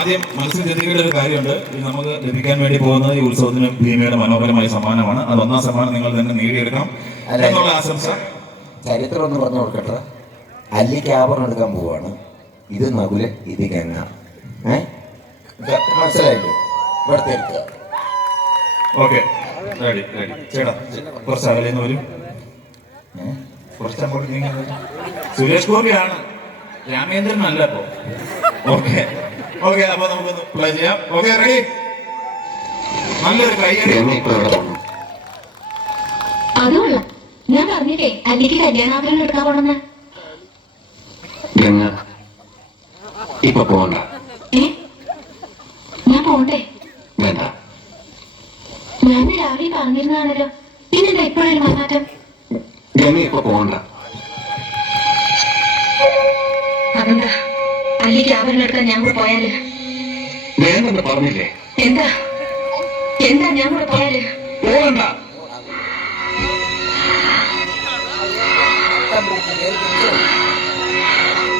ആദ്യം ചിന്തിക്കേണ്ട ഒരു കാര്യമുണ്ട്. ഇത് നമുക്ക് ലഭിക്കാൻ വേണ്ടി പോകുന്നത് ഈ ഉത്സവത്തിന് ഭീമയുടെ മനോഹരമായ സമ്മാനമാണ്. അത് ഒന്നാം സമ്മാനം നിങ്ങൾ തന്നെ നേടിയെടുക്കണം എന്നുള്ള ആശംസ. ചരിത്രം ഒന്ന് പറഞ്ഞു കൊടുക്കട്ടെ. അല്ലിക്ക് ആഭരണം എടുക്കാൻ പോവാണ്. ഇത് നകുല ഇത് ഗംഗ. ഏ? ഗ- മനസ്സിലായില്ലേ? ഇവിടുത്തെ എടുക്കുക ഓക്കെ. Ready ready. ചേട്ടാ കുറച്ച് അകലേന്ന് വരും. ഏ? കുറച്ച് അങ്ങോട്ട് നീങ്ങി സുരേഷ് ഗോപിയാണ് രാമേന്ദ്രൻ അല്ല ഇപ്പോ. ഓക്കെ. ഓക്കെ അപ്പൊ നമുക്കൊന്ന് പ്ലേ ചെയ്യാം. ഓക്കെ റെഡി നല്ലൊരു കൈയടി അതുകൊള്ള ഞാൻ പറഞ്ഞില്ലേ അല്ലെങ്കിൽ കല്യാണാഭരണം എടുക്കാൻ പോണെന്ന്. ഇപ്പൊ പോകണ്ട ഏ? ഞാൻ പോണ്ടേ? വേണ്ട. ഞാൻ രാവിലെ പറഞ്ഞിരുന്നതാണല്ലോ. പിന്നെന്താ ഇപ്പോഴൊരു മാറ്റം? ഗംഗ ഇപ്പൊ പോകണ്ട അതെന്താ? അല്ലിക്ക് ആഭരണം എടുക്കാൻ ഞാൻ കൂടെ പോയാല് വേണ്ടെന്ന് പറഞ്ഞില്ലേ എന്താ എന്താ ഞാൻ കൂടെ പോയാല് പോകണ്ട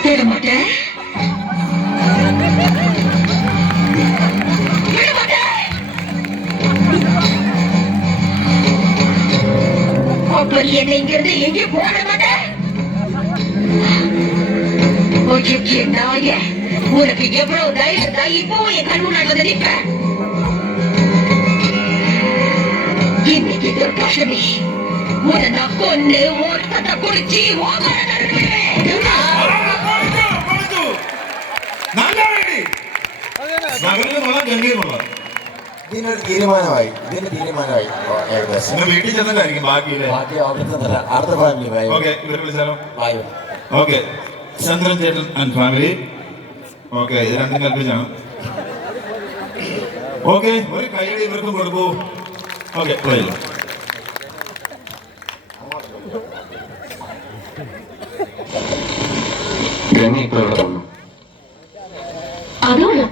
വിടമാട്ടെ அப்படி என்னை இங்கிருந்து எங்கே போட மாட்டேன் ஓகே நாய உனக்கு எவ்வளவு தைரியம் இருந்தா இப்போ என் கண் முன்னாடி வந்து நிற்ப இன்னைக்கு துர்காஷமி உன்னை நான் கொன்னு ஓட்டத்தை குடிச்சு ஓமர നല്ല വേണ്ടി നഗരത്തിലുള്ള ഗംഭീരമുള്ള ഇതിനൊരു തീരുമാനമായി ഇതിന് തീരുമാനമായി ഓ, ഏകദേശം നിങ്ങൾ വീട്ടിൽ ചെന്നിട്ടായിരിക്കും ബാക്കിയില്ലേ ബാക്കി അവിടുത്തെ തരാം അടുത്ത ഫാമിലി വായു ഓക്കെ ഇവരെ വിളിച്ചാലോ വായു ഓക്കെ Chandran ചേട്ടൻ ആൻഡ് ഫാമിലി ഓക്കെ ഇത് രണ്ടും കൽപ്പിച്ചാണ്. ഓക്കെ ഒരു കൈയടി ഇവർക്കും കൊടുക്കൂ. ഓക്കെ വന്നു അതുകൊള്ള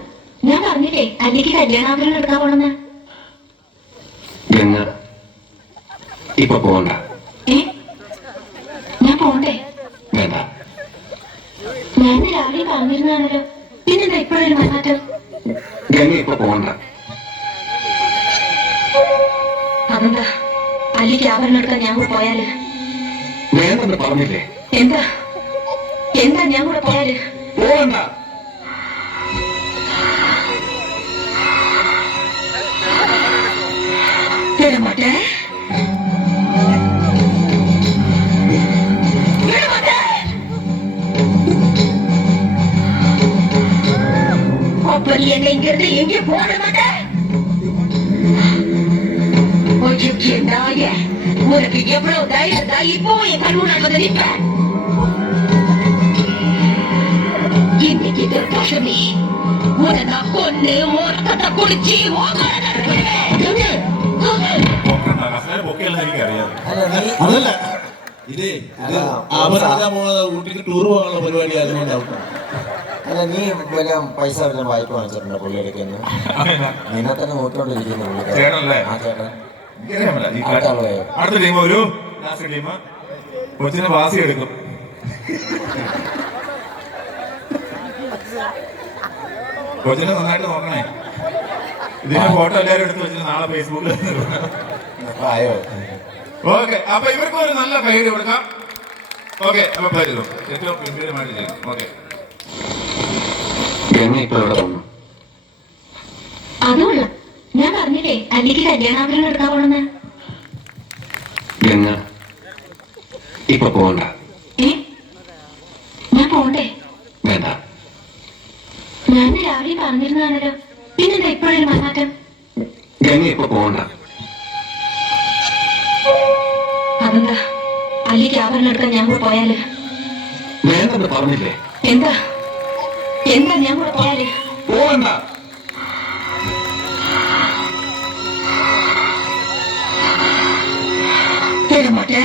ഞാൻ പറഞ്ഞില്ലേ അല്ലിക്ക് കല്യാണാഭരണം എടുക്കാൻ പോണെന്ന്. ഇപ്പൊ പോകണ്ട ഏ? ഞാൻ പോണ്ടേ? ഞാൻ രാവിലെ പറഞ്ഞിരുന്നാണല്ലോ പിന്നെന്താ ഇപ്പോഴൊരു മാറ്റം? ഗംഗ ഇപ്പൊ പോകണ്ട അതെന്താ? അല്ലിക്ക് ആഭരണം എടുക്കാൻ ഞാൻ കൂടെ പോയാൽ? പറഞ്ഞില്ലേ? എന്താ? എന്താ ഞാൻ കൂടെ പോയാൽ? அப்படி என்னை இங்கிருந்து எங்கே போட மாட்டேன் ஓகே நாய உனக்கு எவ்வளவு தைரியம் இருந்தா இப்போ என் கண் முன்னாடி வந்து நிற்ப இன்னைக்கு துர்காஷமி உன்னை நான் கொன்னு ஓட்டத்தை குடிச்சு ஓமர കസേര പൊക്കിയല്ലെന്ന് എനിക്കറിയാം അല്ല നീ അതല്ല ഇതേ ഇത് അല്ല, ആഭരണം പോകുന്ന ഊട്ടിക്ക് ടൂർ പോകാനുള്ള പരിപാടി ആയതുകൊണ്ടാവും അല്ല നീ വല്ല പൈസ വല്ല വായ്പ വാങ്ങിച്ചിട്ടുണ്ടോ പുള്ളിയുടെ നിന്നെ? തന്നെ നോക്കിക്കൊണ്ടിരിക്കുന്നു പുള്ളിക്കാരൻ. ചേട്ടനല്ലേ? ആ ചേട്ടൻ. എനിക്കറിയാമല്ല ഈ അടുത്ത ആൾ കാര്യം. അടുത്ത ടീം ഒരു ലാസ്റ്റ് ടീം. കൊച്ചിനെ വാസി എടുക്കും കൊച്ചിനെ നന്നായിട്ട് നോക്കണേ. ഇതിന്റെ ഫോട്ടോ എല്ലാവരും എടുത്ത് വെച്ചിട്ട് നാളെ ഫേസ്ബുക്കിൽ അപ്പൊ ആയോ? ഓക്കെ അപ്പൊ ഇവർക്ക് ഒരു നല്ല കൈയ്യടി കൊടുക്കാം. ഓക്കെ അപ്പൊ പറ്റുള്ളൂ ഏറ്റവും ഗംഭീരമായിട്ട് ഓക്കെ ഗംഗ ഇപ്പൊ ഇവിടെ വന്നു? ഞാൻ പറഞ്ഞില്ലേ അല്ലെങ്കിൽ കല്യാണാഭരണം എടുക്കാൻ പോണെന്ന്. ഗംഗ ഇപ്പൊ പോകണ്ട ഏ? ഞാൻ പോണ്ടേ? വേണ്ട. ഞാൻ രാവിലെ പറഞ്ഞിരുന്നാണല്ലോ പിന്നെന്താ ഇപ്പോഴൊരു മാറ്റം ഗംഗ ഇപ്പൊ പോകണ്ട അതെന്താ? അല്ലെങ്കിൽ ആഭരണം എടുക്കാൻ ഞാൻ പോയാൽ? വേണ്ടെന്ന് പറഞ്ഞില്ലേ? എന്താ? എന്താ ഞാൻ കൂടെ പോയാല് പോകണ്ട വിടമാട്ടെ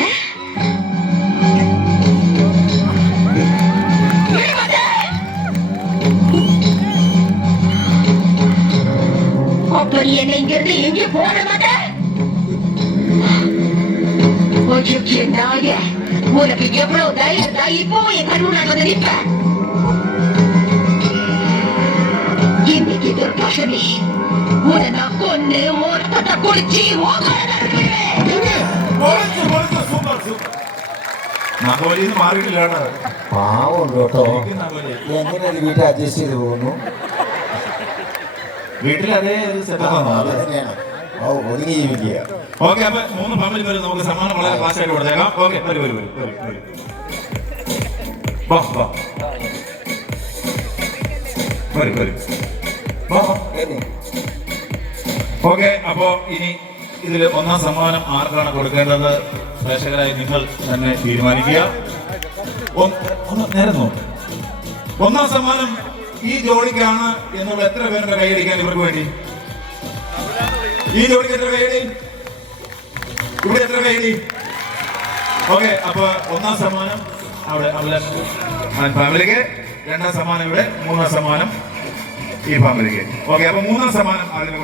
அப்படி என்னை இங்கிருந்து எங்கே போட மாட்டேன் ஓகே நாய உனக்கு எவ்வளவு தைரியம் இருந்தா இப்போ என் கண் முன்னாடி வந்து நிற்ப മനുഷ്യനെ ഒരു നക്കൊന്ന് ഓർത്തത്തെ കുളിച്ച് സൂപ്പർ, സൂപ്പർ. നഗോലിയിൽ നിന്ന് മാറിയിട്ടില്ല കേട്ടോ. പാവമുണ്ട് കേട്ടോ. എങ്ങനെ ഒരു വീട്ടിൽ അഡ്ജസ്റ്റ് ചെയ്ത് പോകുന്നു? വീട്ടിൽ അതേ ഒരു സെറ്റപ്പ് അത് തന്നെയാണ്. ഓ ഒതുങ്ങി ജീവിക്കുക ഓക്കെ അപ്പൊ മൂന്ന് ഫാമിലി വരും നമുക്ക് സമ്മാനം വളരെ ഫാസ്റ്റ് ആയിട്ട് കൊടുത്തേക്കാം. ഓക്കെ വരും വരും വരും വരും വരൂ. ഓക്കെ അപ്പോ ഇനി ഇതിൽ ഒന്നാം സമ്മാനം ആർക്കാണ് കൊടുക്കേണ്ടത്? പ്രേക്ഷകരായി നിങ്ങൾ തന്നെ തീരുമാനിക്കുക. നേരെ നോക്ക്. ഒന്നാം സമ്മാനം ഈ ജോലിക്കാണ് എന്നുള്ള എത്ര പേരുടെ കൈയടിക്കാൻ ഇവർക്ക് വേണ്ടി? ഈ ജോലിക്ക് എത്ര കൈയടി? ഇവിടെ എത്ര കൈയടി? ഓക്കെ അപ്പൊ ഒന്നാം സമ്മാനം അവിടെ അവിടെ. ഫാമിലിക്ക് രണ്ടാം സമ്മാനം ഇവിടെ മൂന്നാം സമ്മാനം ഈ ഫാമിലിക്ക് ഓക്കെ അപ്പൊ മൂന്നാം സമ്മാനം അതിന്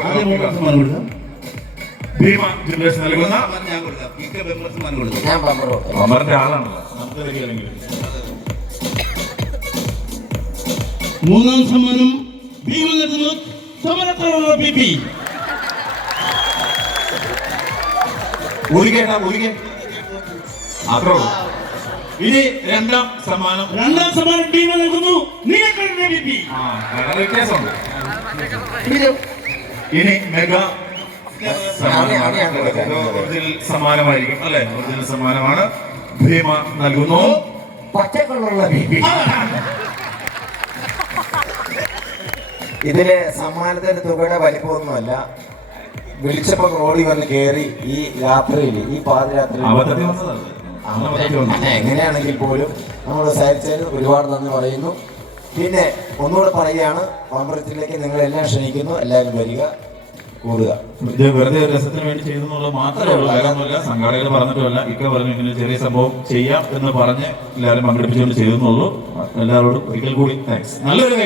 ഭീമ ജ്വല്ലേഴ്സ് നൽകുന്ന സമ്മാനം ഞാൻ കൊടുക്കാം. മിക്ക മെമ്പർ സമ്മാനം കൊടുക്കാം. ഞാൻ പമ്പറോ അമറിന്റെ ആളാണല്ലോ മൂന്നാം സമ്മാനം ഭീമൻ നൽകുന്നു സമരക്കാരുള്ള ബി പി. ഊരിക്കേട്ടാ ഊരിക്കേ അത്രേ ഉള്ളൂ. ഇനി രണ്ടാം സമ്മാനം രണ്ടാം സമ്മാനം ടീം. നൽകുന്നു വ്യത്യാസമുണ്ട്. ഇനി മെഗാ സമ്മാനമായിരിക്കും അല്ലെ? ഒറിജിനൽ സമ്മാനമാണ് ഭീമ നൽകുന്നു. പച്ചക്കളുള്ള ബി പി. സമ്മാനത്തിന്റെ തുകയുടെ വലിപ്പമൊന്നുമല്ല. വിളിച്ചപ്പോ റോഡിൽ വന്ന് കയറി ഈ രാത്രിയിൽ ഈ പാതിരാത്രിയിൽ എങ്ങനെയാണെങ്കിൽ പോലും നമ്മുടെ സാഹിത്യം ഒരുപാട് നന്ദി പറയുന്നു. പിന്നെ ഒന്നുകൂടെ പറയുകയാണ് പാമ്പരത്തിലേക്ക് നിങ്ങളെല്ലാം ക്ഷണിക്കുന്നു എല്ലാവരും വരിക കൂടുക. വെറുതെ ഒരു രസത്തിന് വേണ്ടി ചെയ്തെന്നുള്ളത് മാത്രമേ ഉള്ളൂ. കാര്യമൊന്നുമില്ല സംഘാടകർ പറഞ്ഞിട്ടുമല്ല. ഇക്ക പറഞ്ഞു ഇങ്ങനെ ചെറിയ സംഭവം ചെയ്യാം എന്ന് പറഞ്ഞ് എല്ലാവരും പങ്കെടുപ്പിച്ചുകൊണ്ട് ചെയ്തെന്നുള്ളൂ. എല്ലാവരോടും ഒരിക്കൽ കൂടി താങ്ക്സ് നല്ലൊരു